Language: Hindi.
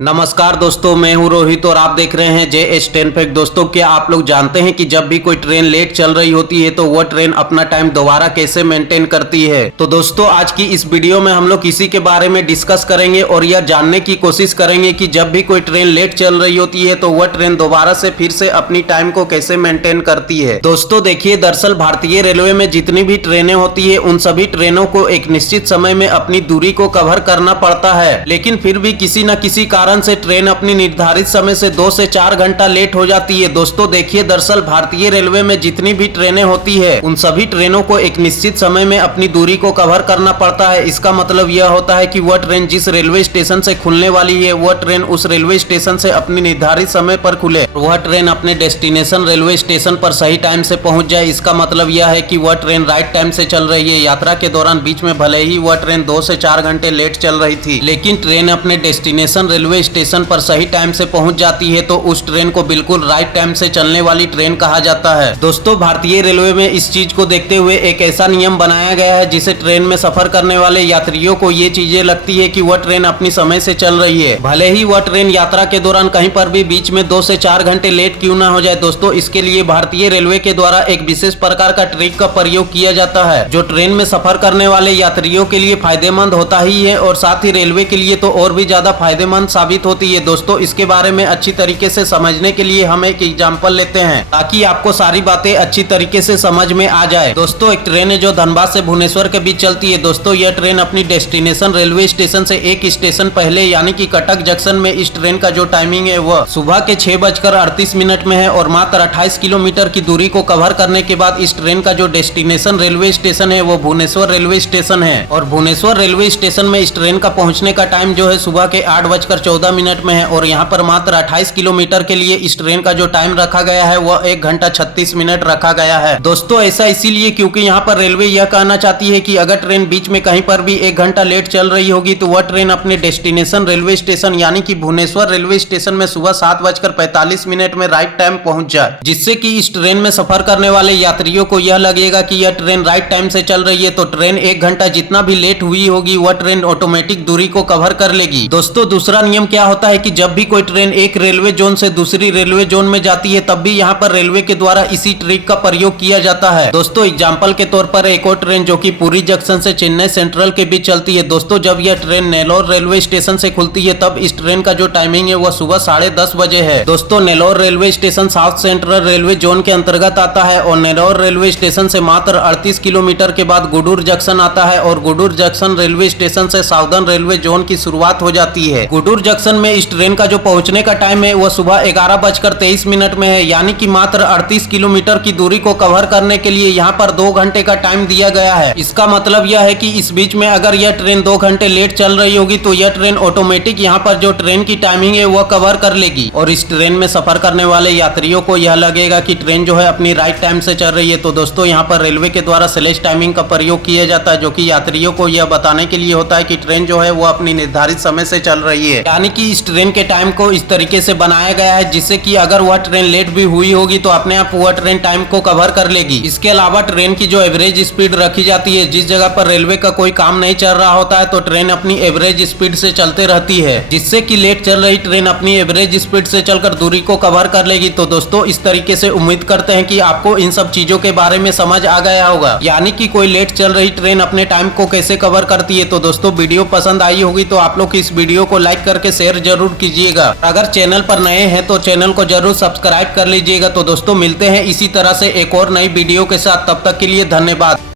नमस्कार दोस्तों, मैं हूं रोहित और आप देख रहे हैं JS10 फैक्ट। दोस्तों, क्या आप लोग जानते हैं कि जब भी कोई ट्रेन लेट चल रही होती है तो वह ट्रेन अपना टाइम दोबारा कैसे मेंटेन करती है। तो दोस्तों, आज की इस वीडियो में हम लोग इसी के बारे में डिस्कस करेंगे और यह जानने की कोशिश करेंगे कि जब भी कोई ट्रेन लेट चल रही होती है तो वह ट्रेन दोबारा से फिर से अपनी टाइम को कैसे मेंटेन करती है। दोस्तों देखिए, दरअसल भारतीय रेलवे में जितनी भी ट्रेनें होती है उन सभी ट्रेनों को एक निश्चित समय में अपनी दूरी को कवर करना पड़ता है, लेकिन फिर भी किसी न किसी कारण से ट्रेन अपनी निर्धारित समय से 2 से 4 घंटा लेट हो जाती है। दोस्तों देखिए, दरअसल भारतीय रेलवे में जितनी भी ट्रेनें होती है उन सभी ट्रेनों को एक निश्चित समय में अपनी दूरी को कवर करना पड़ता है। इसका मतलब यह होता है कि वह ट्रेन जिस रेलवे स्टेशन से खुलने वाली है वह ट्रेन उस रेलवे स्टेशन से अपनी निर्धारित समय पर खुले, वह ट्रेन अपने डेस्टिनेशन रेलवे स्टेशन पर सही टाइम से पहुंच जाए। इसका मतलब यह है कि वह ट्रेन राइट टाइम से चल रही है। यात्रा के दौरान बीच में भले ही वह ट्रेन 2 से 4 घंटे लेट चल रही थी, लेकिन ट्रेन अपने डेस्टिनेशन रेलवे स्टेशन पर सही टाइम से पहुंच जाती है तो उस ट्रेन को बिल्कुल राइट टाइम से चलने वाली ट्रेन कहा जाता है। दोस्तों, भारतीय रेलवे में इस चीज को देखते हुए एक ऐसा नियम बनाया गया है जिसे ट्रेन में सफर करने वाले यात्रियों को ये चीजें लगती है कि वह ट्रेन अपनी समय से चल रही है, भले ही वह ट्रेन यात्रा के दौरान कहीं पर भी बीच में 2 से 4 घंटे लेट क्यों ना हो जाए। दोस्तों, इसके लिए भारतीय रेलवे के द्वारा एक विशेष प्रकार का ट्रिक का प्रयोग किया जाता है जो ट्रेन में सफर करने वाले यात्रियों के लिए फायदेमंद होता ही है और साथ ही रेलवे के लिए तो और भी ज्यादा फायदेमंद साबित होती है। दोस्तों, इसके बारे में अच्छी तरीके से समझने के लिए हम एक एग्जांपल लेते हैं ताकि आपको सारी बातें अच्छी तरीके से समझ में आ जाए। दोस्तों, एक ट्रेन है जो धनबाद से भुवनेश्वर के बीच चलती है। दोस्तों, यह ट्रेन अपनी डेस्टिनेशन रेलवे स्टेशन से एक स्टेशन पहले यानी कि कटक जंक्शन में इस ट्रेन का जो टाइमिंग है वह सुबह के 6:38 में है और मात्र 28 किलोमीटर की दूरी को कवर करने के बाद इस ट्रेन का जो डेस्टिनेशन रेलवे स्टेशन है वो भुवनेश्वर रेलवे स्टेशन है और भुवनेश्वर रेलवे स्टेशन में इस ट्रेन का पहुंचने का टाइम जो है सुबह के 8:14 में है और यहाँ पर मात्र 28 किलोमीटर के लिए इस ट्रेन का जो टाइम रखा गया है वह 1 घंटा 36 मिनट रखा गया है। दोस्तों, ऐसा इसीलिए क्योंकि यहाँ पर रेलवे यह कहना चाहती है कि अगर ट्रेन बीच में कहीं पर भी 1 घंटा लेट चल रही होगी तो वह ट्रेन अपने डेस्टिनेशन रेलवे स्टेशन यानी कि भुवनेश्वर रेलवे स्टेशन में सुबह 7:45 में राइट टाइम पहुंच जाए, जिससे कि इस ट्रेन में सफर करने वाले यात्रियों को यह लगेगा कि यह ट्रेन राइट टाइम से चल रही है, तो ट्रेन 1 घंटा जितना भी लेट हुई होगी वह ट्रेन ऑटोमेटिक दूरी को कवर कर लेगी। दोस्तों, दूसरा नियम क्या होता है कि जब भी कोई ट्रेन एक रेलवे जोन से दूसरी रेलवे जोन में जाती है तब भी यहाँ पर रेलवे के द्वारा इसी ट्रिक का प्रयोग किया जाता है। दोस्तों, एग्जांपल के तौर पर एक और ट्रेन जो कि पुरी जंक्शन से चेन्नई सेंट्रल के बीच चलती है। दोस्तों, जब यह ट्रेन नेल्लोर रेलवे स्टेशन से खुलती है तब इस ट्रेन का जो टाइमिंग है वह सुबह 10:30 बजे है। दोस्तों, Nellore railway station south central railway zone के अंतर्गत आता है और नेल्लोर रेलवे स्टेशन से मात्र 38 किलोमीटर के बाद गुडूर जंक्शन आता है और गुडूर जंक्शन रेलवे स्टेशन से साउदर्न रेलवे जोन की शुरुआत हो जाती है। गुडूर जंक्शन में इस ट्रेन का जो पहुंचने का टाइम है वह सुबह 11:23 में है, यानी कि मात्र 38 किलोमीटर की दूरी को कवर करने के लिए यहाँ पर 2 घंटे का टाइम दिया गया है। इसका मतलब यह है कि इस बीच में अगर यह ट्रेन 2 घंटे लेट चल रही होगी तो यह ट्रेन ऑटोमेटिक यहाँ पर जो ट्रेन की टाइमिंग है वह कवर कर लेगी और इस ट्रेन में सफर करने वाले यात्रियों को यह लगेगा कि ट्रेन जो है अपनी राइट टाइम से चल रही है। तो दोस्तों, यहाँ पर रेलवे के द्वारा स्लैश टाइमिंग का प्रयोग किया जाता है जो कि यात्रियों को यह बताने के लिए होता है कि ट्रेन जो है वो अपनी निर्धारित समय से चल रही है, यानी कि इस ट्रेन के टाइम को इस तरीके से बनाया गया है जिससे कि अगर वह ट्रेन लेट भी हुई होगी तो अपने आप वह ट्रेन टाइम को कवर कर लेगी। इसके अलावा ट्रेन की जो एवरेज स्पीड रखी जाती है, जिस जगह पर रेलवे का कोई काम नहीं चल रहा होता है तो ट्रेन अपनी एवरेज स्पीड से चलते रहती है, जिससे कि लेट चल रही ट्रेन अपनी एवरेज स्पीड से चलकर दूरी को कवर कर लेगी। तो दोस्तों, इस तरीके से उम्मीद करते हैं कि आपको इन सब चीजों के बारे में समझ आ गया होगा, यानी कि कोई लेट चल रही ट्रेन अपने टाइम को कैसे कवर करती है। तो दोस्तों, वीडियो पसंद आई होगी तो आप लोग इस वीडियो को लाइक करके शेयर जरूर कीजिएगा। अगर चैनल पर नए हैं तो चैनल को जरूर सब्सक्राइब कर लीजिएगा। तो दोस्तों, मिलते हैं इसी तरह से एक और नई वीडियो के साथ, तब तक के लिए धन्यवाद।